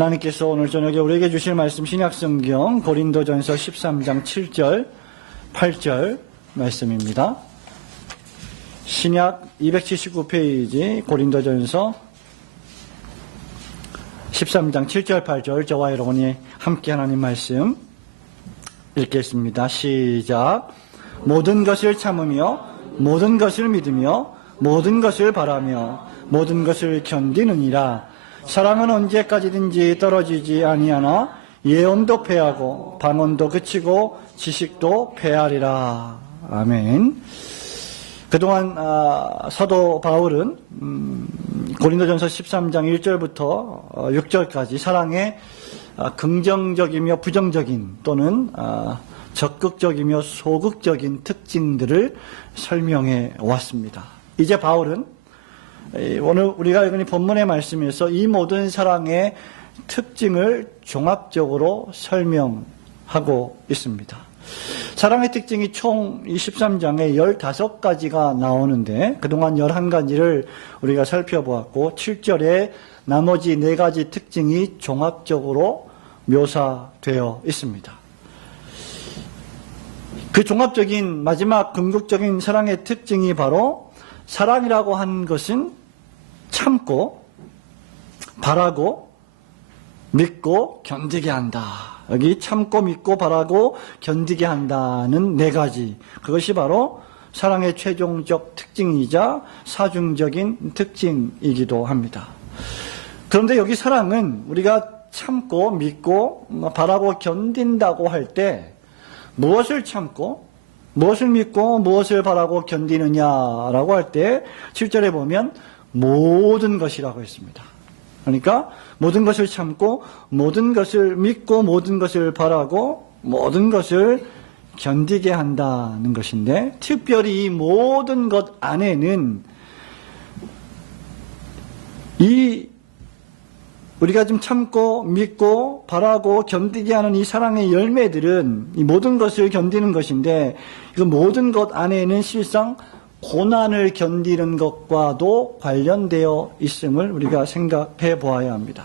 하나님께서 오늘 저녁에 우리에게 주실 말씀 신약성경 고린도전서 13장 7절 8절 말씀입니다. 신약 279페이지 고린도전서 13장 7절 8절 저와 여러분이 함께 하나님 말씀 읽겠습니다. 시작. 모든 것을 참으며 모든 것을 믿으며 모든 것을 바라며 모든 것을 견디느니라. 사랑은 언제까지든지 떨어지지 아니하나 예언도 패하고 방언도 그치고 지식도 패하리라. 아멘. 그동안 사도 바울은 고린도전서 13장 1절부터 6절까지 사랑의 긍정적이며 부정적인 또는 적극적이며 소극적인 특징들을 설명해 왔습니다. 이제 바울은 오늘 우리가 읽은 본문의 말씀에서 이 모든 사랑의 특징을 종합적으로 설명하고 있습니다. 사랑의 특징이 총 23장에 15가지가 나오는데 그동안 11가지를 우리가 살펴보았고 7절에 나머지 4가지 특징이 종합적으로 묘사되어 있습니다. 그 종합적인 마지막 궁극적인 사랑의 특징이 바로 사랑이라고 하는 것은 참고 바라고 믿고 견디게 한다. 여기 참고 믿고 바라고 견디게 한다는 4가지. 그것이 바로 사랑의 최종적 특징이자 사중적인 특징이기도 합니다. 그런데 여기 사랑은 우리가 참고 믿고 바라고 견딘다고 할 때 무엇을 참고 무엇을 믿고 무엇을 바라고 견디느냐라고 할 때 7절에 보면 모든 것이라고 했습니다. 그러니까 모든 것을 참고 모든 것을 믿고 모든 것을 바라고 모든 것을 견디게 한다는 것인데 특별히 이 모든 것 안에는 우리가 좀 참고 믿고 바라고 견디게 하는 이 사랑의 열매들은 이 모든 것을 견디는 것인데 그 모든 것 안에는 실상 고난을 견디는 것과도 관련되어 있음을 우리가 생각해 보아야 합니다.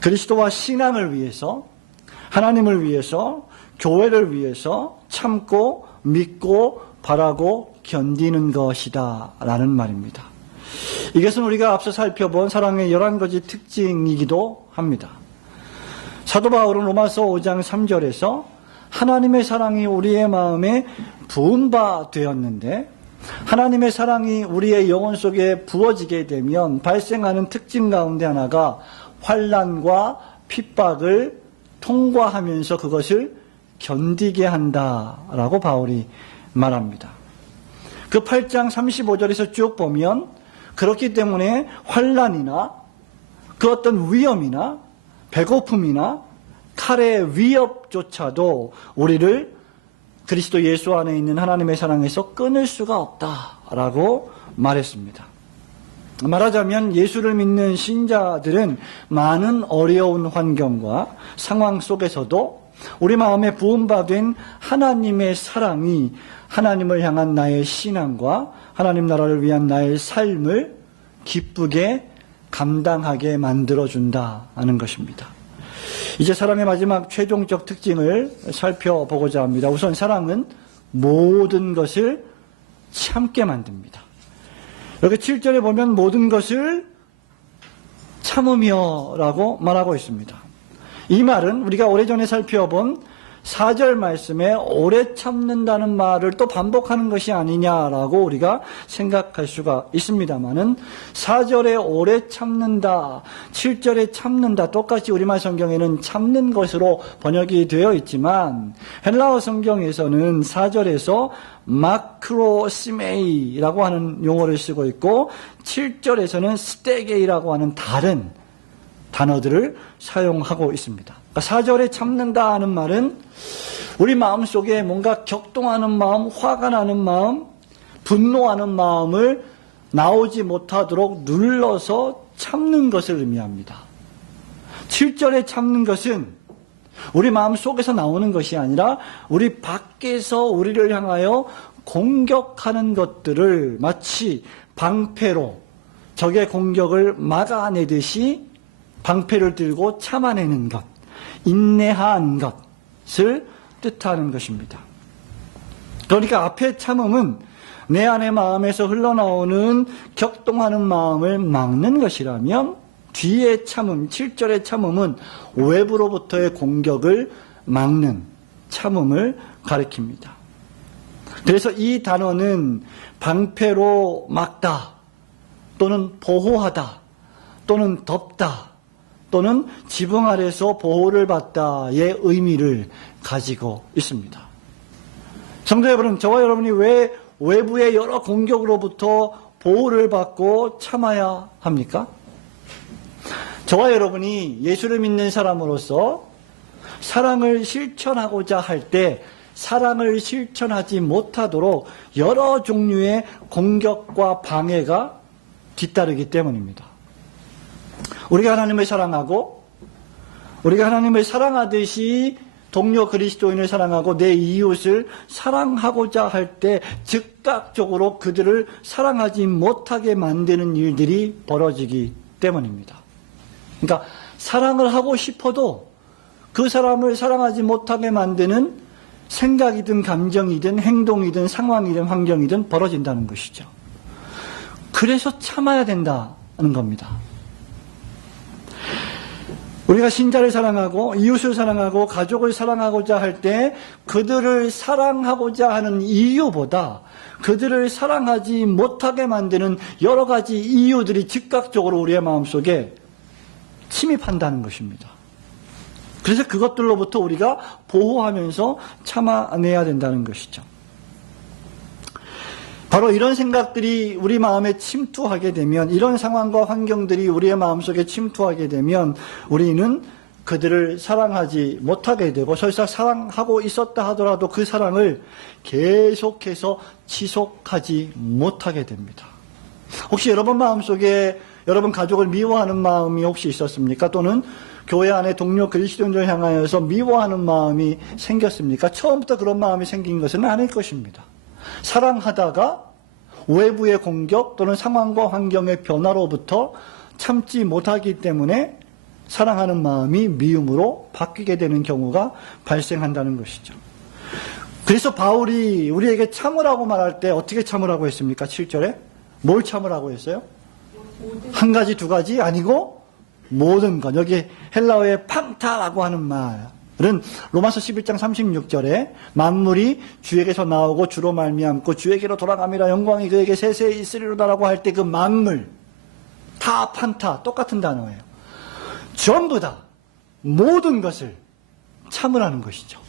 그리스도와 신앙을 위해서 하나님을 위해서 교회를 위해서 참고 믿고 바라고 견디는 것이다 라는 말입니다. 이것은 우리가 앞서 살펴본 사랑의 11가지 특징이기도 합니다. 사도 바울은 로마서 5장 3절에서 하나님의 사랑이 우리의 마음에 부은 바 되었는데 하나님의 사랑이 우리의 영혼 속에 부어지게 되면 발생하는 특징 가운데 하나가 환난과 핍박을 통과하면서 그것을 견디게 한다라고 바울이 말합니다. 그 8장 35절에서 쭉 보면 그렇기 때문에 환난이나 그 어떤 위험이나 배고픔이나 칼의 위협조차도 우리를 그리스도 예수 안에 있는 하나님의 사랑에서 끊을 수가 없다라고 말했습니다. 말하자면 예수를 믿는 신자들은 많은 어려운 환경과 상황 속에서도 우리 마음에 부음받은 하나님의 사랑이 하나님을 향한 나의 신앙과 하나님 나라를 위한 나의 삶을 기쁘게 감당하게 만들어준다는 것입니다. 이제 사랑의 마지막 최종적 특징을 살펴보고자 합니다. 우선 사랑은 모든 것을 참게 만듭니다. 여기 7절에 보면 모든 것을 참으며 라고 말하고 있습니다. 이 말은 우리가 오래전에 살펴본 4절 말씀에 오래 참는다는 말을 또 반복하는 것이 아니냐라고 우리가 생각할 수가 있습니다만은 4절에 오래 참는다, 7절에 참는다 똑같이 우리말 성경에는 참는 것으로 번역이 되어 있지만 헬라어 성경에서는 4절에서 마크로시메이라고 하는 용어를 쓰고 있고 7절에서는 스테게이라고 하는 다른 단어들을 사용하고 있습니다. 4절에 참는다 하는 말은 우리 마음속에 뭔가 격동하는 마음, 화가 나는 마음, 분노하는 마음을 나오지 못하도록 눌러서 참는 것을 의미합니다. 7절에 참는 것은 우리 마음 속에서 나오는 것이 아니라 우리 밖에서 우리를 향하여 공격하는 것들을 마치 방패로 적의 공격을 막아내듯이 방패를 들고 참아내는 것, 인내한 것을 뜻하는 것입니다. 그러니까 앞에 참음은 내 안의 마음에서 흘러나오는 격동하는 마음을 막는 것이라면 뒤에 참음, 7절의 참음은 외부로부터의 공격을 막는 참음을 가리킵니다. 그래서 이 단어는 방패로 막다, 또는 보호하다, 또는 덮다, 또는 지붕 아래서 보호를 받다의 의미를 가지고 있습니다. 성도 여러분, 저와 여러분이 왜 외부의 여러 공격으로부터 보호를 받고 참아야 합니까? 저와 여러분이 예수를 믿는 사람으로서 사랑을 실천하고자 할 때 사랑을 실천하지 못하도록 여러 종류의 공격과 방해가 뒤따르기 때문입니다. 우리가 하나님을 사랑하고 우리가 하나님을 사랑하듯이 동료 그리스도인을 사랑하고 내 이웃을 사랑하고자 할 때 즉각적으로 그들을 사랑하지 못하게 만드는 일들이 벌어지기 때문입니다. 그러니까 사랑을 하고 싶어도 그 사람을 사랑하지 못하게 만드는 생각이든 감정이든 행동이든 상황이든 환경이든 벌어진다는 것이죠. 그래서 참아야 된다는 겁니다. 우리가 신자를 사랑하고 이웃을 사랑하고 가족을 사랑하고자 할 때 그들을 사랑하고자 하는 이유보다 그들을 사랑하지 못하게 만드는 여러 가지 이유들이 즉각적으로 우리의 마음속에 침입한다는 것입니다. 그래서 그것들로부터 우리가 보호하면서 참아내야 된다는 것이죠. 바로 이런 생각들이 우리 마음에 침투하게 되면, 이런 상황과 환경들이 우리의 마음속에 침투하게 되면 우리는 그들을 사랑하지 못하게 되고, 설사 사랑하고 있었다 하더라도 그 사랑을 계속해서 지속하지 못하게 됩니다. 혹시 여러분 마음속에 여러분 가족을 미워하는 마음이 혹시 있었습니까? 또는 교회 안에 동료 그리스도인들을 향하여서 미워하는 마음이 생겼습니까? 처음부터 그런 마음이 생긴 것은 아닐 것입니다. 사랑하다가 외부의 공격 또는 상황과 환경의 변화로부터 참지 못하기 때문에 사랑하는 마음이 미움으로 바뀌게 되는 경우가 발생한다는 것이죠. 그래서 바울이 우리에게 참으라고 말할 때 어떻게 참으라고 했습니까? 7절에 뭘 참으라고 했어요? 한 가지 두 가지 아니고 모든 것. 여기 헬라어의 판타라고 하는 말은 로마서 11장 36절에 만물이 주에게서 나오고 주로 말미암고 주에게로 돌아감이라 영광이 그에게 세세히 있으리로다라고 할 때 그 만물 다 판타 똑같은 단어예요. 전부 다 모든 것을 참으라는 것이죠.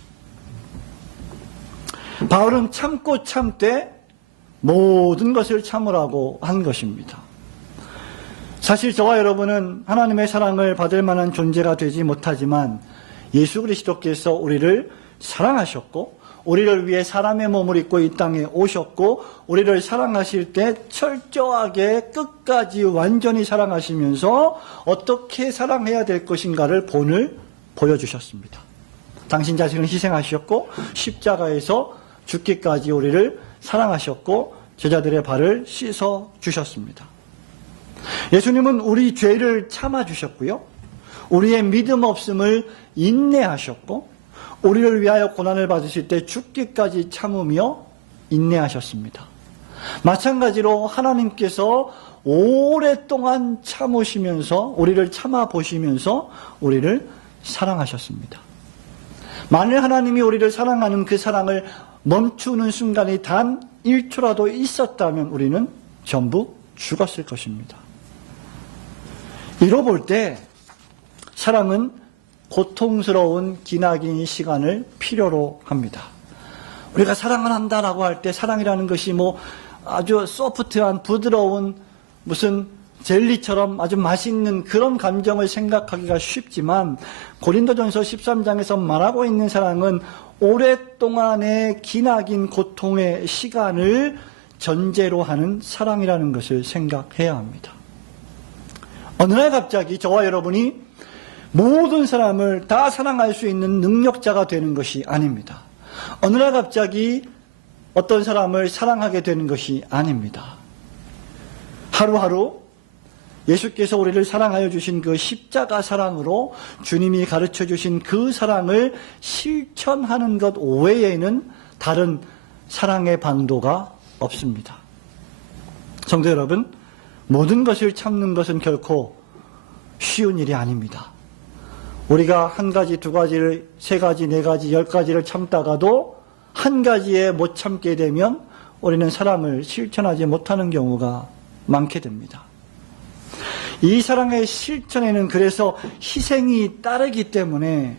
바울은 참고 참되 모든 것을 참으라고 한 것입니다. 사실 저와 여러분은 하나님의 사랑을 받을 만한 존재가 되지 못하지만 예수 그리스도께서 우리를 사랑하셨고 우리를 위해 사람의 몸을 입고 이 땅에 오셨고 우리를 사랑하실 때 철저하게 끝까지 완전히 사랑하시면서 어떻게 사랑해야 될 것인가를 본을 보여주셨습니다. 당신 자신을 희생하셨고 십자가에서 죽기까지 우리를 사랑하셨고 제자들의 발을 씻어 주셨습니다. 예수님은 우리 죄를 참아주셨고요. 우리의 믿음 없음을 인내하셨고 우리를 위하여 고난을 받으실 때 죽기까지 참으며 인내하셨습니다. 마찬가지로 하나님께서 오랫동안 참으시면서 우리를 참아보시면서 우리를 사랑하셨습니다. 만일 하나님이 우리를 사랑하는 그 사랑을 멈추는 순간이 단 1초라도 있었다면 우리는 전부 죽었을 것입니다. 이로 볼 때 사랑은 고통스러운 기나긴 시간을 필요로 합니다. 우리가 사랑을 한다라고 할 때 사랑이라는 것이 뭐 아주 소프트한 부드러운 무슨 젤리처럼 아주 맛있는 그런 감정을 생각하기가 쉽지만 고린도전서 13장에서 말하고 있는 사랑은 오랫동안의 기나긴 고통의 시간을 전제로 하는 사랑이라는 것을 생각해야 합니다. 어느 날 갑자기 저와 여러분이 모든 사람을 다 사랑할 수 있는 능력자가 되는 것이 아닙니다. 어느 날 갑자기 어떤 사람을 사랑하게 되는 것이 아닙니다. 하루하루 예수께서 우리를 사랑하여 주신 그 십자가 사랑으로 주님이 가르쳐 주신 그 사랑을 실천하는 것 외에는 다른 사랑의 방도가 없습니다. 성도 여러분, 모든 것을 참는 것은 결코 쉬운 일이 아닙니다. 우리가 한 가지, 두 가지를, 세 가지, 네 가지, 10가지를 참다가도 한 가지에 못 참게 되면 우리는 사랑을 실천하지 못하는 경우가 많게 됩니다. 이 사랑의 실천에는 그래서 희생이 따르기 때문에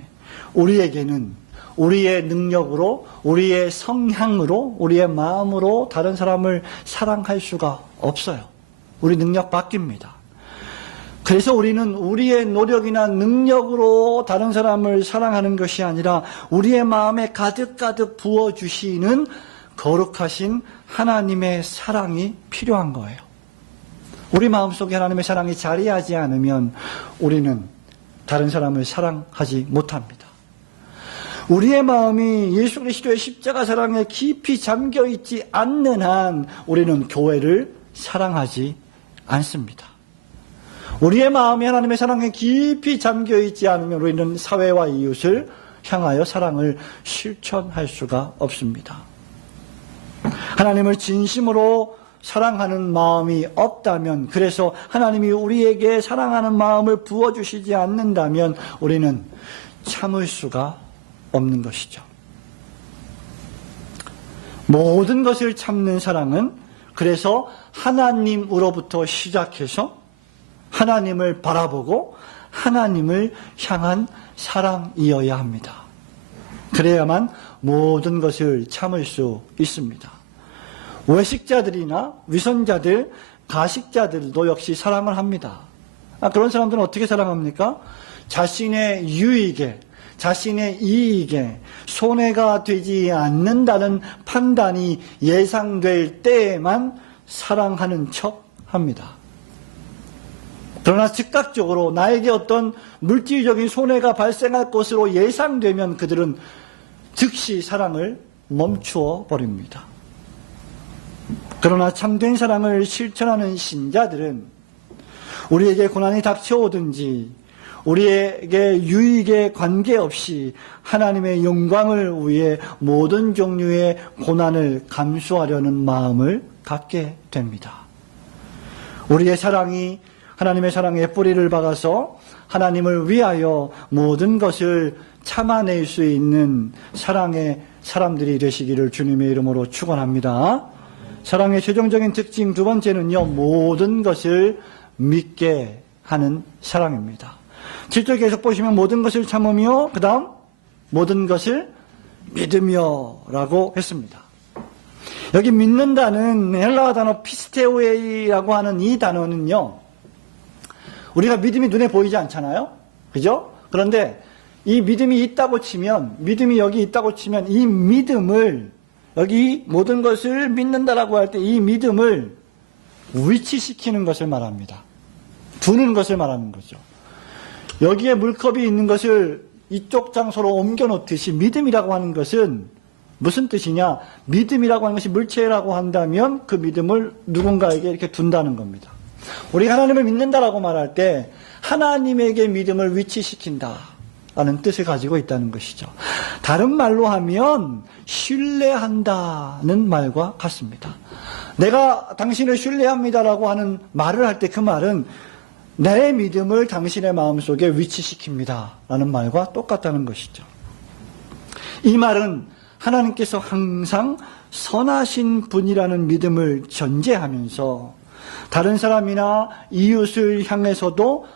우리에게는 우리의 능력으로, 우리의 성향으로, 우리의 마음으로 다른 사람을 사랑할 수가 없어요. 우리 능력 바뀝니다. 그래서 우리는 우리의 노력이나 능력으로 다른 사람을 사랑하는 것이 아니라 우리의 마음에 가득가득 부어주시는 거룩하신 하나님의 사랑이 필요한 거예요. 우리 마음속에 하나님의 사랑이 자리하지 않으면 우리는 다른 사람을 사랑하지 못합니다. 우리의 마음이 예수 그리스도의 십자가 사랑에 깊이 잠겨있지 않는 한 우리는 교회를 사랑하지 않습니다. 우리의 마음이 하나님의 사랑에 깊이 잠겨있지 않으면 우리는 사회와 이웃을 향하여 사랑을 실천할 수가 없습니다. 하나님을 진심으로 사랑하는 마음이 없다면, 그래서 하나님이 우리에게 사랑하는 마음을 부어주시지 않는다면 우리는 참을 수가 없는 것이죠. 모든 것을 참는 사랑은 그래서 하나님으로부터 시작해서 하나님을 바라보고 하나님을 향한 사랑이어야 합니다. 그래야만 모든 것을 참을 수 있습니다. 외식자들이나 위선자들, 가식자들도 역시 사랑을 합니다. 그런 사람들은 어떻게 사랑합니까? 자신의 유익에, 자신의 이익에 손해가 되지 않는다는 판단이 예상될 때에만 사랑하는 척 합니다. 그러나 즉각적으로 나에게 어떤 물질적인 손해가 발생할 것으로 예상되면 그들은 즉시 사랑을 멈추어 버립니다. 그러나 참된 사랑을 실천하는 신자들은 우리에게 고난이 닥쳐오든지 우리에게 유익에 관계없이 하나님의 영광을 위해 모든 종류의 고난을 감수하려는 마음을 갖게 됩니다. 우리의 사랑이 하나님의 사랑의 뿌리를 박아서 하나님을 위하여 모든 것을 참아낼 수 있는 사랑의 사람들이 되시기를 주님의 이름으로 축원합니다. 사랑의 최종적인 특징 두 번째는요, 모든 것을 믿게 하는 사랑입니다. 7절 계속 보시면 모든 것을 참으며 그 다음 모든 것을 믿으며 라고 했습니다. 여기 믿는다는 헬라어 단어 피스테오에이라고 하는 이 단어는요, 우리가 믿음이 눈에 보이지 않잖아요. 그죠? 그런데 이 믿음이 있다고 치면, 믿음이 여기 있다고 치면 이 믿음을, 여기 모든 것을 믿는다라고 할 때 이 믿음을 위치시키는 것을 말합니다. 두는 것을 말하는 거죠. 여기에 물컵이 있는 것을 이쪽 장소로 옮겨 놓듯이 믿음이라고 하는 것은 무슨 뜻이냐? 믿음이라고 하는 것이 물체라고 한다면 그 믿음을 누군가에게 이렇게 둔다는 겁니다. 우리가 하나님을 믿는다라고 말할 때 하나님에게 믿음을 위치시킨다라는 뜻을 가지고 있다는 것이죠. 다른 말로 하면 신뢰한다는 말과 같습니다. 내가 당신을 신뢰합니다라고 하는 말을 할 때 그 말은 내 믿음을 당신의 마음속에 위치시킵니다 라는 말과 똑같다는 것이죠. 이 말은 하나님께서 항상 선하신 분이라는 믿음을 전제하면서 다른 사람이나 이웃을 향해서도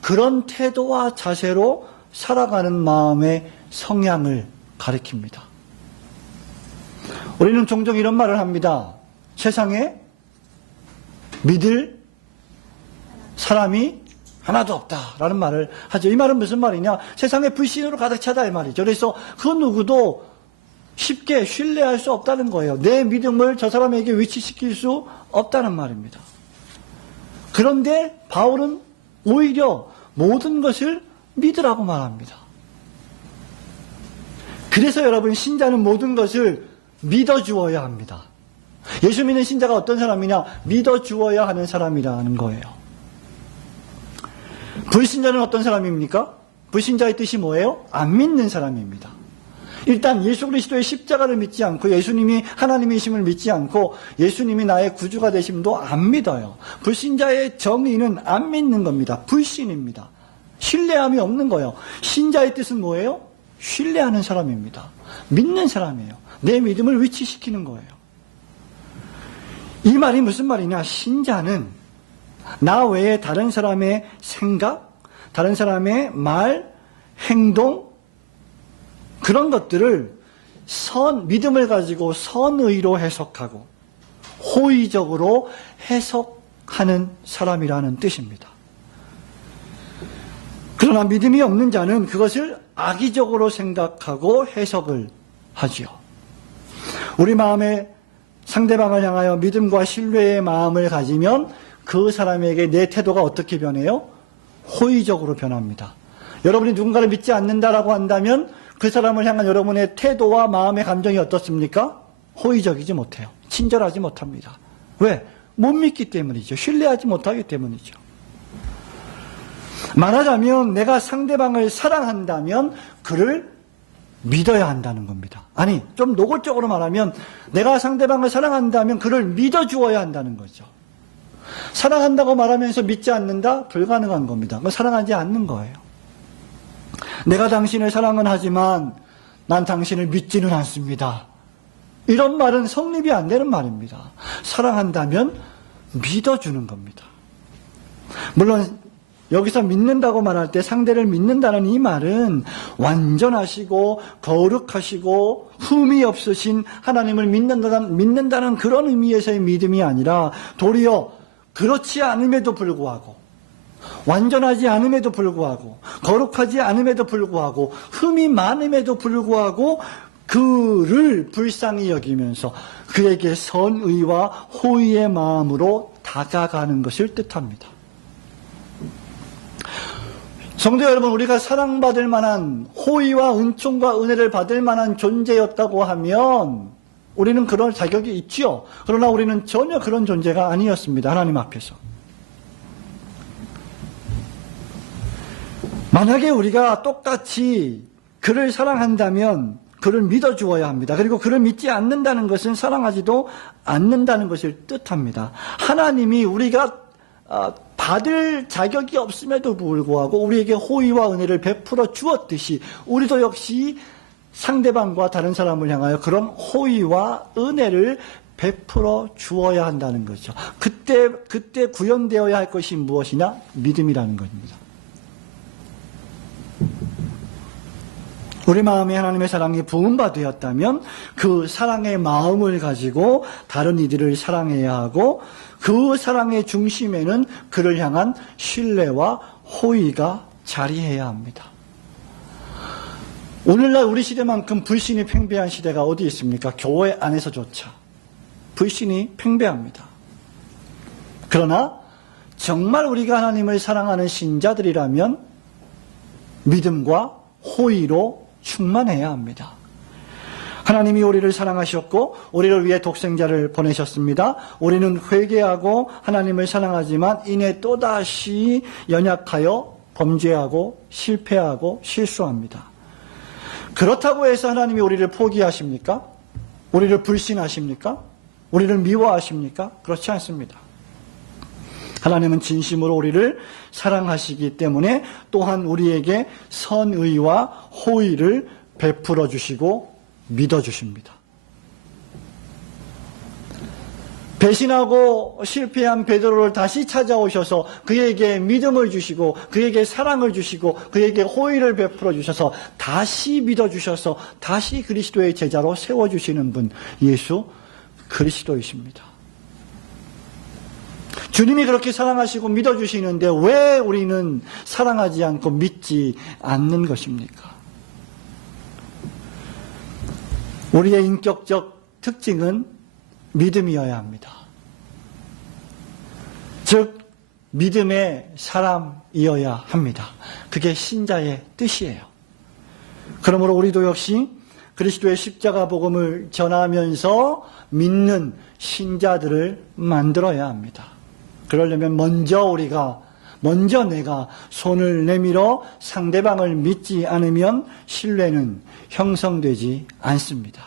그런 태도와 자세로 살아가는 마음의 성향을 가리킵니다. 우리는 종종 이런 말을 합니다. 세상에 믿을 사람이 하나도 없다라는 말을 하죠. 이 말은 무슨 말이냐? 세상에 불신으로 가득 차다 이 말이죠. 그래서 그 누구도 쉽게 신뢰할 수 없다는 거예요. 내 믿음을 저 사람에게 위치시킬 수 없다는 말입니다. 그런데 바울은 오히려 모든 것을 믿으라고 말합니다. 그래서 여러분, 신자는 모든 것을 믿어주어야 합니다. 예수 믿는 신자가 어떤 사람이냐? 믿어주어야 하는 사람이라는 거예요. 불신자는 어떤 사람입니까? 불신자의 뜻이 뭐예요? 안 믿는 사람입니다. 일단 예수 그리스도의 십자가를 믿지 않고 예수님이 하나님이심을 믿지 않고 예수님이 나의 구주가 되심도 안 믿어요. 불신자의 정의는 안 믿는 겁니다. 불신입니다. 신뢰함이 없는 거예요. 신자의 뜻은 뭐예요? 신뢰하는 사람입니다. 믿는 사람이에요. 내 믿음을 위치시키는 거예요. 이 말이 무슨 말이냐? 신자는 나 외에 다른 사람의 생각, 다른 사람의 말, 행동, 그런 것들을 믿음을 가지고 선의로 해석하고 호의적으로 해석하는 사람이라는 뜻입니다. 그러나 믿음이 없는 자는 그것을 악의적으로 생각하고 해석을 하지요. 우리 마음에 상대방을 향하여 믿음과 신뢰의 마음을 가지면 그 사람에게 내 태도가 어떻게 변해요? 호의적으로 변합니다. 여러분이 누군가를 믿지 않는다라고 한다면 그 사람을 향한 여러분의 태도와 마음의 감정이 어떻습니까? 호의적이지 못해요. 친절하지 못합니다. 왜? 못 믿기 때문이죠. 신뢰하지 못하기 때문이죠. 말하자면 내가 상대방을 사랑한다면 그를 믿어야 한다는 겁니다. 아니, 좀 노골적으로 말하면 내가 상대방을 사랑한다면 그를 믿어주어야 한다는 거죠. 사랑한다고 말하면서 믿지 않는다? 불가능한 겁니다. 그건 사랑하지 않는 거예요. 내가 당신을 사랑은 하지만 난 당신을 믿지는 않습니다. 이런 말은 성립이 안 되는 말입니다. 사랑한다면 믿어주는 겁니다. 물론 여기서 믿는다고 말할 때 상대를 믿는다는 이 말은 완전하시고 거룩하시고 흠이 없으신 하나님을 믿는다는 그런 의미에서의 믿음이 아니라 도리어 그렇지 않음에도 불구하고 완전하지 않음에도 불구하고 거룩하지 않음에도 불구하고 흠이 많음에도 불구하고 그를 불쌍히 여기면서 그에게 선의와 호의의 마음으로 다가가는 것을 뜻합니다. 성도 여러분, 우리가 사랑받을 만한 호의와 은총과 은혜를 받을 만한 존재였다고 하면 우리는 그런 자격이 있지요. 그러나 우리는 전혀 그런 존재가 아니었습니다. 하나님 앞에서. 만약에 우리가 똑같이 그를 사랑한다면 그를 믿어주어야 합니다. 그리고 그를 믿지 않는다는 것은 사랑하지도 않는다는 것을 뜻합니다. 하나님이 우리가 받을 자격이 없음에도 불구하고 우리에게 호의와 은혜를 베풀어 주었듯이 우리도 역시 상대방과 다른 사람을 향하여 그런 호의와 은혜를 베풀어 주어야 한다는 거죠. 그때 구현되어야 할 것이 무엇이냐? 믿음이라는 것입니다. 우리 마음에 하나님의 사랑이 부음받되었다면 그 사랑의 마음을 가지고 다른 이들을 사랑해야 하고 그 사랑의 중심에는 그를 향한 신뢰와 호의가 자리해야 합니다. 오늘날 우리 시대만큼 불신이 팽배한 시대가 어디 있습니까? 교회 안에서조차 불신이 팽배합니다. 그러나 정말 우리가 하나님을 사랑하는 신자들이라면 믿음과 호의로 충만해야 합니다. 하나님이 우리를 사랑하셨고 우리를 위해 독생자를 보내셨습니다. 우리는 회개하고 하나님을 사랑하지만 이내 또다시 연약하여 범죄하고 실패하고 실수합니다. 그렇다고 해서 하나님이 우리를 포기하십니까? 우리를 불신하십니까? 우리를 미워하십니까? 그렇지 않습니다. 하나님은 진심으로 우리를 사랑하시기 때문에 또한 우리에게 선의와 호의를 베풀어 주시고 믿어 주십니다. 배신하고 실패한 베드로를 다시 찾아오셔서 그에게 믿음을 주시고 그에게 사랑을 주시고 그에게 호의를 베풀어 주셔서 다시 믿어 주셔서 다시 그리스도의 제자로 세워주시는 분, 예수 그리스도이십니다. 주님이 그렇게 사랑하시고 믿어주시는데 왜 우리는 사랑하지 않고 믿지 않는 것입니까? 우리의 인격적 특징은 믿음이어야 합니다. 즉 믿음의 사람이어야 합니다. 그게 신자의 뜻이에요. 그러므로 우리도 역시 그리스도의 십자가 복음을 전하면서 믿는 신자들을 만들어야 합니다. 그러려면 먼저 우리가 먼저 내가 손을 내밀어 상대방을 믿지 않으면 신뢰는 형성되지 않습니다.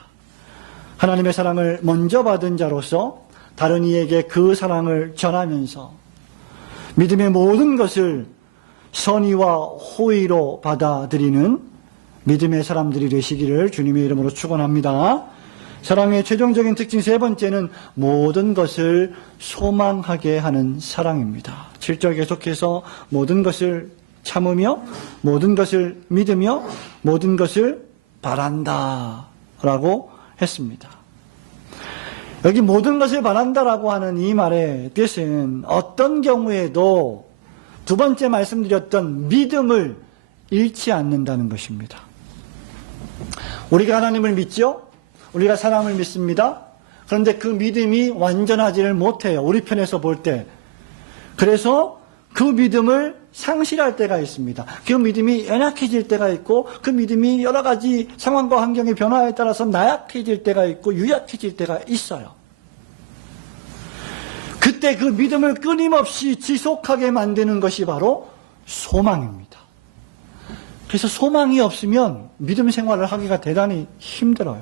하나님의 사랑을 먼저 받은 자로서 다른 이에게 그 사랑을 전하면서 믿음의 모든 것을 선의와 호의로 받아들이는 믿음의 사람들이 되시기를 주님의 이름으로 축원합니다. 사랑의 최종적인 특징 세 번째는 모든 것을 소망하게 하는 사랑입니다. 7절 계속해서 모든 것을 참으며 모든 것을 믿으며 모든 것을 바란다 라고 했습니다. 여기 모든 것을 바란다라고 하는 이 말의 뜻은 어떤 경우에도 두 번째 말씀드렸던 믿음을 잃지 않는다는 것입니다. 우리가 하나님을 믿죠? 우리가 사랑을 믿습니다. 그런데 그 믿음이 완전하지를 못해요. 우리 편에서 볼 때. 그래서 그 믿음을 상실할 때가 있습니다. 그 믿음이 연약해질 때가 있고 그 믿음이 여러 가지 상황과 환경의 변화에 따라서 나약해질 때가 있고 유약해질 때가 있어요. 그때 그 믿음을 끊임없이 지속하게 만드는 것이 바로 소망입니다. 그래서 소망이 없으면 믿음 생활을 하기가 대단히 힘들어요.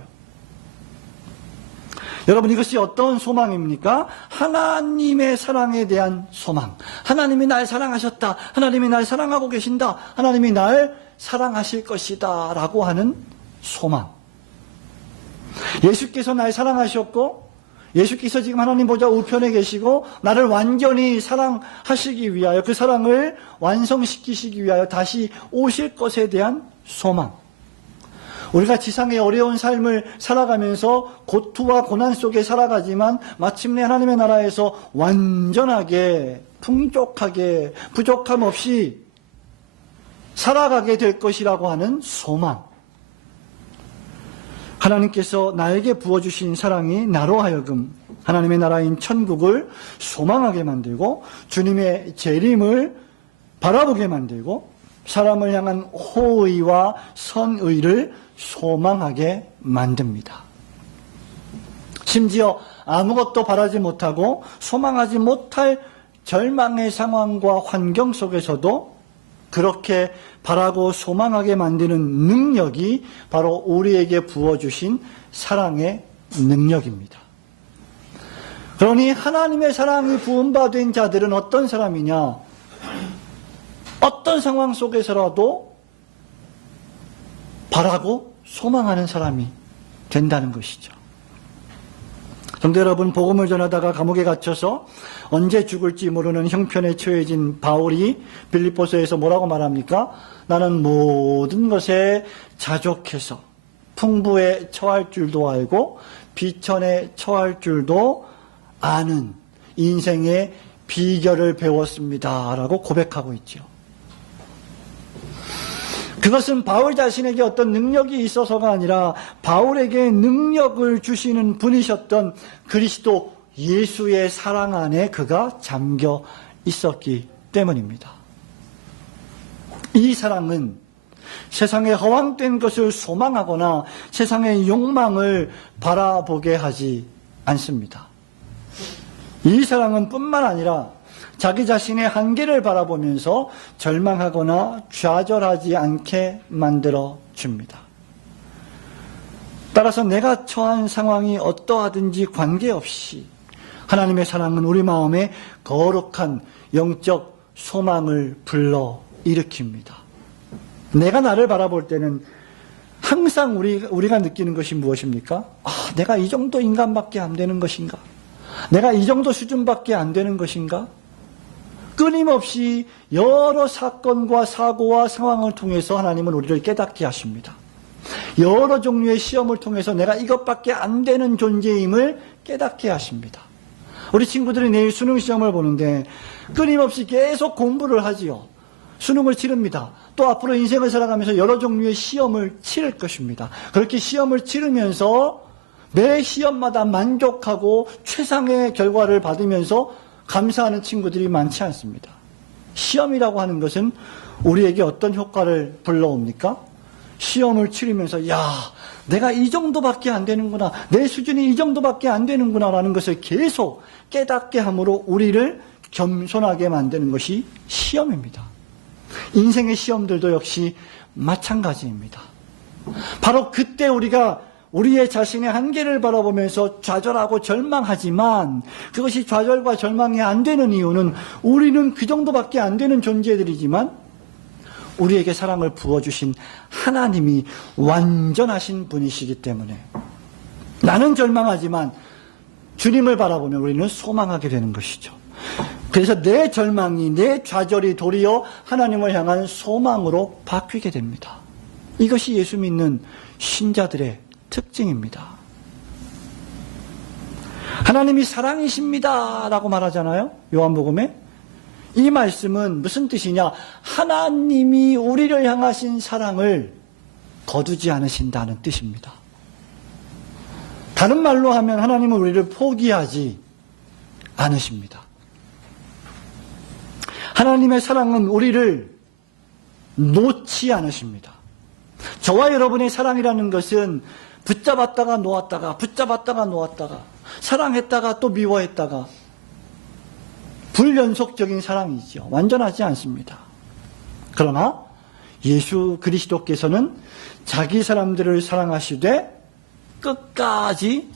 여러분, 이것이 어떤 소망입니까? 하나님의 사랑에 대한 소망. 하나님이 날 사랑하셨다. 하나님이 날 사랑하고 계신다. 하나님이 날 사랑하실 것이다 라고 하는 소망. 예수께서 날 사랑하셨고 예수께서 지금 하나님 보좌 우편에 계시고 나를 완전히 사랑하시기 위하여 그 사랑을 완성시키시기 위하여 다시 오실 것에 대한 소망. 우리가 지상의 어려운 삶을 살아가면서 고투와 고난 속에 살아가지만 마침내 하나님의 나라에서 완전하게 풍족하게 부족함 없이 살아가게 될 것이라고 하는 소망. 하나님께서 나에게 부어주신 사랑이 나로 하여금 하나님의 나라인 천국을 소망하게 만들고 주님의 재림을 바라보게 만들고 사람을 향한 호의와 선의를 소망하게 만듭니다. 심지어 아무것도 바라지 못하고 소망하지 못할 절망의 상황과 환경 속에서도 그렇게 바라고 소망하게 만드는 능력이 바로 우리에게 부어주신 사랑의 능력입니다. 그러니 하나님의 사랑이 부음받은 자들은 어떤 사람이냐? 어떤 상황 속에서라도 바라고 소망하는 사람이 된다는 것이죠. 성도 여러분, 복음을 전하다가 감옥에 갇혀서 언제 죽을지 모르는 형편에 처해진 바울이 빌립보서에서 뭐라고 말합니까? 나는 모든 것에 자족해서 풍부에 처할 줄도 알고 비천에 처할 줄도 아는 인생의 비결을 배웠습니다 라고 고백하고 있죠. 그것은 바울 자신에게 어떤 능력이 있어서가 아니라 바울에게 능력을 주시는 분이셨던 그리스도 예수의 사랑 안에 그가 잠겨 있었기 때문입니다. 이 사랑은 세상의 허황된 것을 소망하거나 세상의 욕망을 바라보게 하지 않습니다. 이 사랑은 뿐만 아니라 자기 자신의 한계를 바라보면서 절망하거나 좌절하지 않게 만들어 줍니다. 따라서 내가 처한 상황이 어떠하든지 관계없이 하나님의 사랑은 우리 마음에 거룩한 영적 소망을 불러일으킵니다. 내가 나를 바라볼 때는 항상 우리가 느끼는 것이 무엇입니까? 내가 이 정도 인간밖에 안 되는 것인가? 내가 이 정도 수준밖에 안 되는 것인가? 끊임없이 여러 사건과 사고와 상황을 통해서 하나님은 우리를 깨닫게 하십니다. 여러 종류의 시험을 통해서 내가 이것밖에 안 되는 존재임을 깨닫게 하십니다. 우리 친구들이 내일 수능 시험을 보는데 끊임없이 계속 공부를 하지요. 수능을 치릅니다. 또 앞으로 인생을 살아가면서 여러 종류의 시험을 치를 것입니다. 그렇게 시험을 치르면서 매 시험마다 만족하고 최상의 결과를 받으면서 감사하는 친구들이 많지 않습니다. 시험이라고 하는 것은 우리에게 어떤 효과를 불러옵니까? 시험을 치르면서 내가 이 정도밖에 안 되는구나, 내 수준이 이 정도밖에 안 되는구나 라는 것을 계속 깨닫게 함으로 우리를 겸손하게 만드는 것이 시험입니다. 인생의 시험들도 역시 마찬가지입니다. 바로 그때 우리가 우리의 자신의 한계를 바라보면서 좌절하고 절망하지만 그것이 좌절과 절망이 안 되는 이유는 우리는 그 정도밖에 안 되는 존재들이지만 우리에게 사랑을 부어주신 하나님이 완전하신 분이시기 때문에 나는 절망하지만 주님을 바라보면 우리는 소망하게 되는 것이죠. 그래서 내 절망이, 내 좌절이 도리어 하나님을 향한 소망으로 바뀌게 됩니다. 이것이 예수 믿는 신자들의 특징입니다. 하나님이 사랑이십니다 라고 말하잖아요, 요한복음에. 이 말씀은 무슨 뜻이냐? 하나님이 우리를 향하신 사랑을 거두지 않으신다는 뜻입니다. 다른 말로 하면 하나님은 우리를 포기하지 않으십니다. 하나님의 사랑은 우리를 놓지 않으십니다. 저와 여러분의 사랑이라는 것은 붙잡았다가 놓았다가, 붙잡았다가 놓았다가, 사랑했다가 또 미워했다가, 불연속적인 사랑이죠. 완전하지 않습니다. 그러나 예수 그리스도께서는 자기 사람들을 사랑하시되 끝까지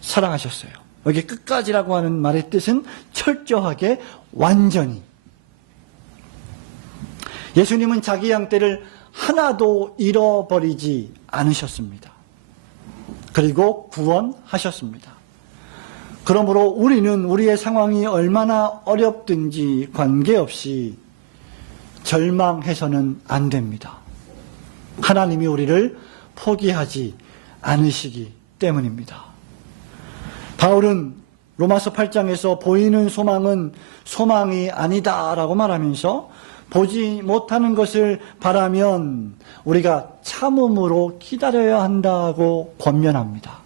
사랑하셨어요. 여기 끝까지라고 하는 말의 뜻은 철저하게, 완전히. 예수님은 자기 양떼를 하나도 잃어버리지 않으셨습니다. 그리고 구원하셨습니다. 그러므로 우리는 우리의 상황이 얼마나 어렵든지 관계없이 절망해서는 안 됩니다. 하나님이 우리를 포기하지 않으시기 때문입니다. 바울은 로마서 8장에서 보이는 소망은 소망이 아니다라고 말하면서 보지 못하는 것을 바라면 우리가 참음으로 기다려야 한다고 권면합니다.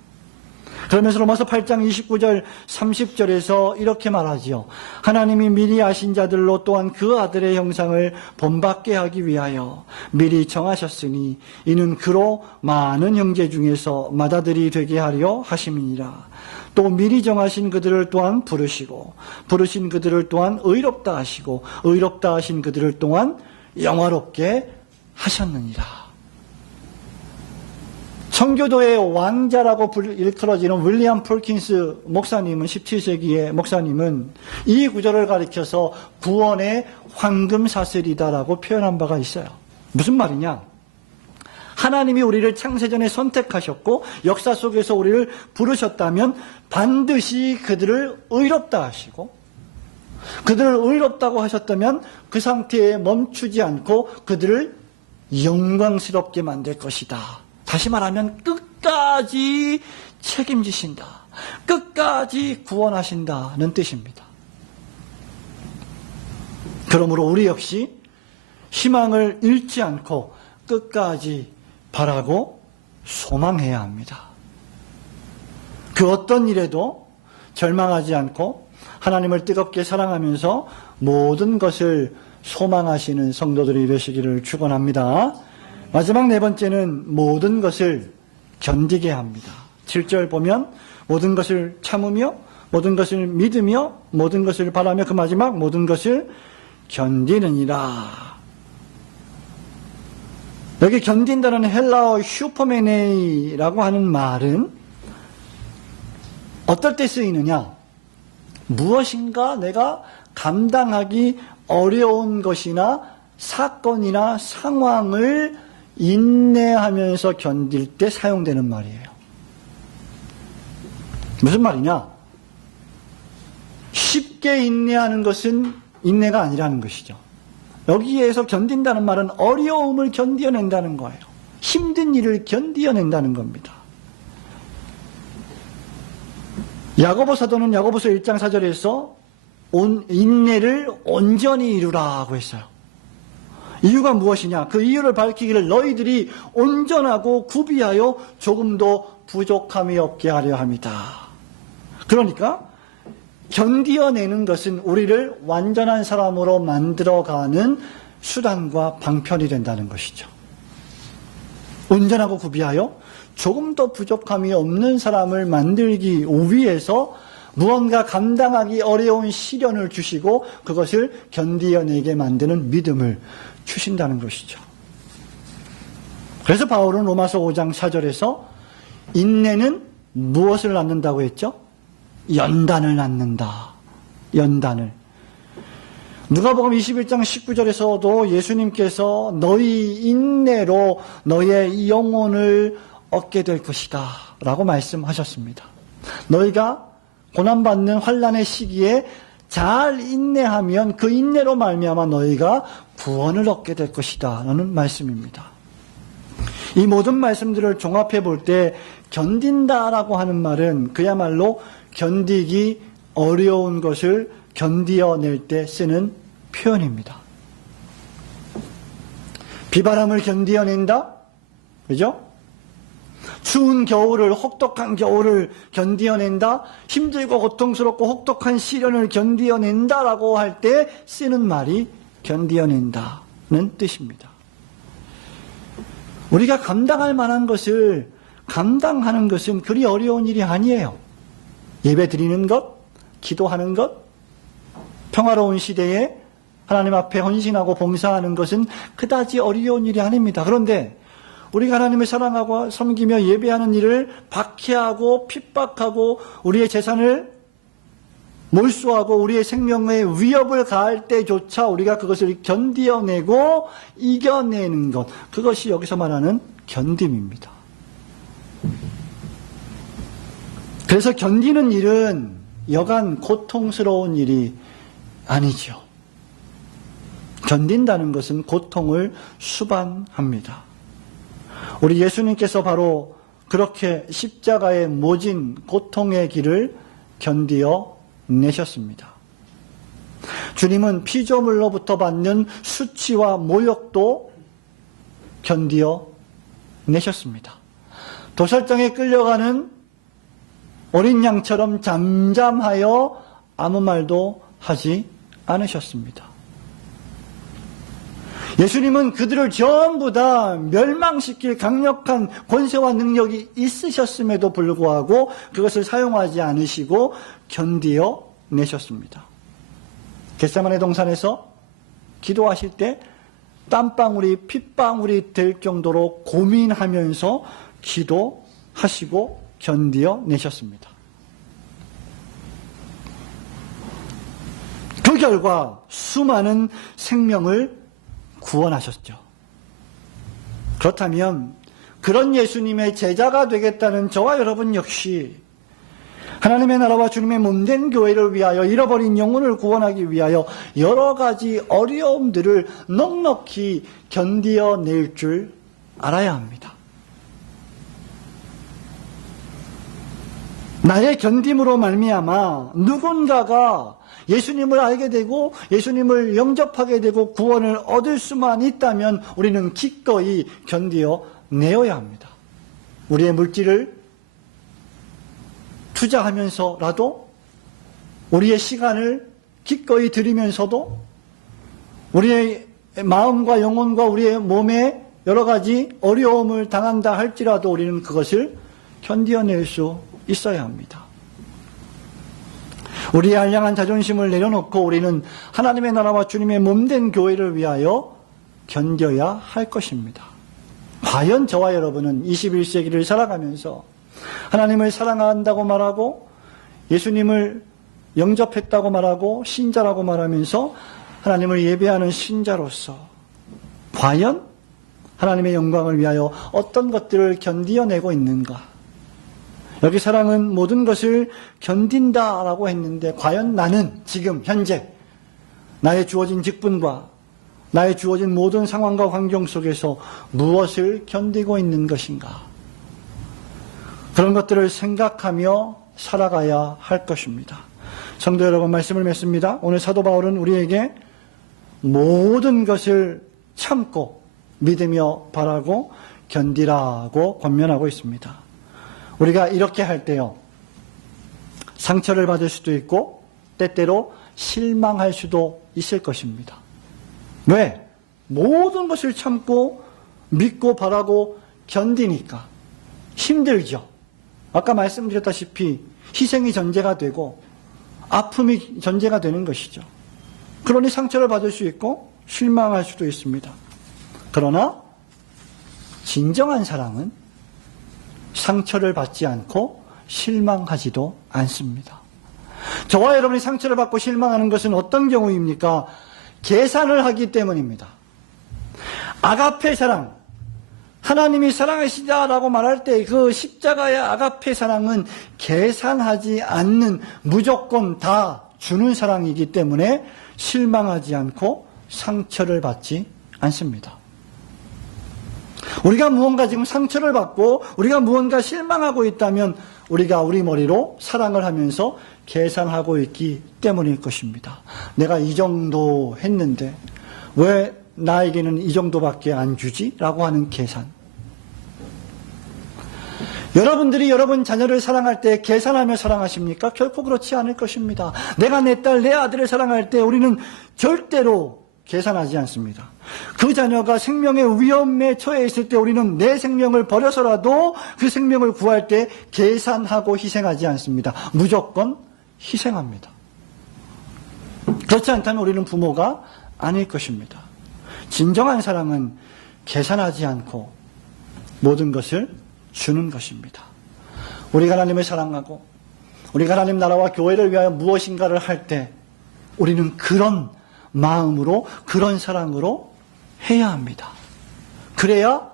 그러면서 로마서 8장 29절 30절에서 이렇게 말하지요. 하나님이 미리 아신 자들로 또한 그 아들의 형상을 본받게 하기 위하여 미리 정하셨으니 이는 그로 많은 형제 중에서 맏아들이 되게 하려 하심이니라. 또 미리 정하신 그들을 또한 부르시고 부르신 그들을 또한 의롭다 하시고 의롭다 하신 그들을 또한 영화롭게 하셨느니라. 청교도의 왕자라고 일컬어지는 윌리엄 폴킨스 목사님은, 17세기의 목사님은 이 구절을 가리켜서 구원의 황금사슬이다라고 표현한 바가 있어요. 무슨 말이냐? 하나님이 우리를 창세전에 선택하셨고 역사 속에서 우리를 부르셨다면 반드시 그들을 의롭다 하시고, 그들을 의롭다고 하셨다면 그 상태에 멈추지 않고 그들을 영광스럽게 만들 것이다. 다시 말하면 끝까지 책임지신다, 끝까지 구원하신다는 뜻입니다. 그러므로 우리 역시 희망을 잃지 않고 끝까지 바라고 소망해야 합니다. 그 어떤 일에도 절망하지 않고 하나님을 뜨겁게 사랑하면서 모든 것을 소망하시는 성도들이 되시기를 축원합니다. 마지막 네 번째는 모든 것을 견디게 합니다. 7절 보면 모든 것을 참으며 모든 것을 믿으며 모든 것을 바라며 그 마지막 모든 것을 견디느니라. 여기 견딘다는 헬라어 슈퍼메네이라고 하는 말은 어떨 때 쓰이느냐? 무엇인가 내가 감당하기 어려운 것이나 사건이나 상황을 인내하면서 견딜 때 사용되는 말이에요. 무슨 말이냐? 쉽게 인내하는 것은 인내가 아니라는 것이죠. 여기에서 견딘다는 말은 어려움을 견뎌낸다는 거예요. 힘든 일을 견뎌낸다는 겁니다. 야고보 사도는 야고보서 1장 4절에서 인내를 온전히 이루라고 했어요. 이유가 무엇이냐? 그 이유를 밝히기를 너희들이 온전하고 구비하여 조금도 부족함이 없게 하려 합니다. 그러니까 견디어내는 것은 우리를 완전한 사람으로 만들어가는 수단과 방편이 된다는 것이죠. 온전하고 구비하여 조금도 부족함이 없는 사람을 만들기 위해서 무언가 감당하기 어려운 시련을 주시고 그것을 견디어내게 만드는 믿음을 주신다는 것이죠. 그래서 바울은 로마서 5장 4절에서 인내는 무엇을 낳는다고 했죠? 연단을 낳는다. 연단을. 누가복음 21장 19절에서도 예수님께서 너희 인내로 너의 영혼을 얻게 될 것이다 라고 말씀하셨습니다. 너희가 고난받는 환난의 시기에 잘 인내하면 그 인내로 말미암아 너희가 구원을 얻게 될 것이다 라는 말씀입니다. 이 모든 말씀들을 종합해 볼 때 견딘다라고 하는 말은 그야말로 견디기 어려운 것을 견디어낼 때 쓰는 표현입니다. 비바람을 견디어낸다? 그죠? 추운 겨울을, 혹독한 겨울을 견디어낸다? 힘들고 고통스럽고 혹독한 시련을 견디어낸다라고 할 때 쓰는 말이 견디어낸다는 뜻입니다. 우리가 감당할 만한 것을 감당하는 것은 그리 어려운 일이 아니에요. 예배 드리는 것, 기도하는 것, 평화로운 시대에 하나님 앞에 헌신하고 봉사하는 것은 그다지 어려운 일이 아닙니다. 그런데 우리가 하나님을 사랑하고 섬기며 예배하는 일을 박해하고 핍박하고 우리의 재산을 몰수하고 우리의 생명에 위협을 가할 때조차 우리가 그것을 견디어내고 이겨내는 것, 그것이 여기서 말하는 견딤입니다. 그래서 견디는 일은 여간 고통스러운 일이 아니죠. 견딘다는 것은 고통을 수반합니다. 우리 예수님께서 바로 그렇게 십자가의 모진 고통의 길을 견디어 내셨습니다. 주님은 피조물로부터 받는 수치와 모욕도 견디어 내셨습니다. 도살장에 끌려가는 어린 양처럼 잠잠하여 아무 말도 하지 않으셨습니다. 예수님은 그들을 전부 다 멸망시킬 강력한 권세와 능력이 있으셨음에도 불구하고 그것을 사용하지 않으시고 견디어 내셨습니다. 겟세마네 동산에서 기도하실 때 땀방울이 핏방울이 될 정도로 고민하면서 기도하시고 견디어 내셨습니다. 그 결과 수많은 생명을 구원하셨죠. 그렇다면 그런 예수님의 제자가 되겠다는 저와 여러분 역시 하나님의 나라와 주님의 몸된 교회를 위하여 잃어버린 영혼을 구원하기 위하여 여러 가지 어려움들을 넉넉히 견디어낼 줄 알아야 합니다. 나의 견딤으로 말미암아 누군가가 예수님을 알게 되고 예수님을 영접하게 되고 구원을 얻을 수만 있다면 우리는 기꺼이 견디어 내어야 합니다. 우리의 물질을 투자하면서라도 우리의 시간을 기꺼이 드리면서도 우리의 마음과 영혼과 우리의 몸에 여러 가지 어려움을 당한다 할지라도 우리는 그것을 견디어낼 수 있어야 합니다. 우리의 한량한 자존심을 내려놓고 우리는 하나님의 나라와 주님의 몸된 교회를 위하여 견뎌야 할 것입니다. 과연 저와 여러분은 21세기를 살아가면서 하나님을 사랑한다고 말하고 예수님을 영접했다고 말하고 신자라고 말하면서 하나님을 예배하는 신자로서 과연 하나님의 영광을 위하여 어떤 것들을 견디어내고 있는가? 여기 사랑은 모든 것을 견딘다라고 했는데 과연 나는 지금 현재 나의 주어진 직분과 나의 주어진 모든 상황과 환경 속에서 무엇을 견디고 있는 것인가? 그런 것들을 생각하며 살아가야 할 것입니다. 성도 여러분, 말씀을 맺습니다. 오늘 사도 바울은 우리에게 모든 것을 참고 믿으며 바라고 견디라고 권면하고 있습니다. 우리가 이렇게 할 때요, 상처를 받을 수도 있고 때때로 실망할 수도 있을 것입니다. 왜? 모든 것을 참고 믿고 바라고 견디니까 힘들죠. 아까 말씀드렸다시피 희생이 전제가 되고 아픔이 전제가 되는 것이죠. 그러니 상처를 받을 수 있고 실망할 수도 있습니다. 그러나 진정한 사랑은 상처를 받지 않고 실망하지도 않습니다. 저와 여러분이 상처를 받고 실망하는 것은 어떤 경우입니까? 계산을 하기 때문입니다. 아가페 사랑, 하나님이 사랑하시다라고 말할 때 그 십자가의 아가페 사랑은 계산하지 않는, 무조건 다 주는 사랑이기 때문에 실망하지 않고 상처를 받지 않습니다. 우리가 무언가 지금 상처를 받고 우리가 무언가 실망하고 있다면 우리가 우리 머리로 사랑을 하면서 계산하고 있기 때문일 것입니다. 내가 이 정도 했는데 왜 나에게는 이 정도밖에 안 주지? 라고 하는 계산. 여러분들이 여러분 자녀를 사랑할 때 계산하며 사랑하십니까? 결코 그렇지 않을 것입니다. 내가 내 딸, 내 아들을 사랑할 때 우리는 절대로 계산하지 않습니다. 그 자녀가 생명의 위험에 처해 있을 때 우리는 내 생명을 버려서라도 그 생명을 구할 때 계산하고 희생하지 않습니다. 무조건 희생합니다. 그렇지 않다면 우리는 부모가 아닐 것입니다. 진정한 사랑은 계산하지 않고 모든 것을 주는 것입니다. 우리가 하나님을 사랑하고 우리가 하나님 나라와 교회를 위하여 무엇인가를 할 때 우리는 그런 마음으로, 그런 사랑으로 해야 합니다. 그래야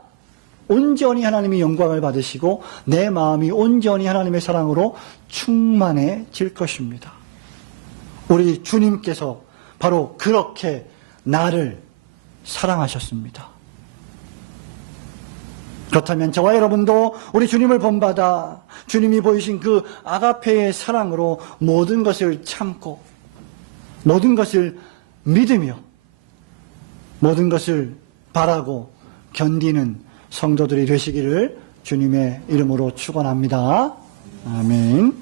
온전히 하나님이 영광을 받으시고 내 마음이 온전히 하나님의 사랑으로 충만해질 것입니다. 우리 주님께서 바로 그렇게 나를 사랑하셨습니다. 그렇다면 저와 여러분도 우리 주님을 본받아 주님이 보이신 그 아가페의 사랑으로 모든 것을 참고 모든 것을 믿으며 모든 것을 바라고 견디는 성도들이 되시기를 주님의 이름으로 축원합니다. 아멘.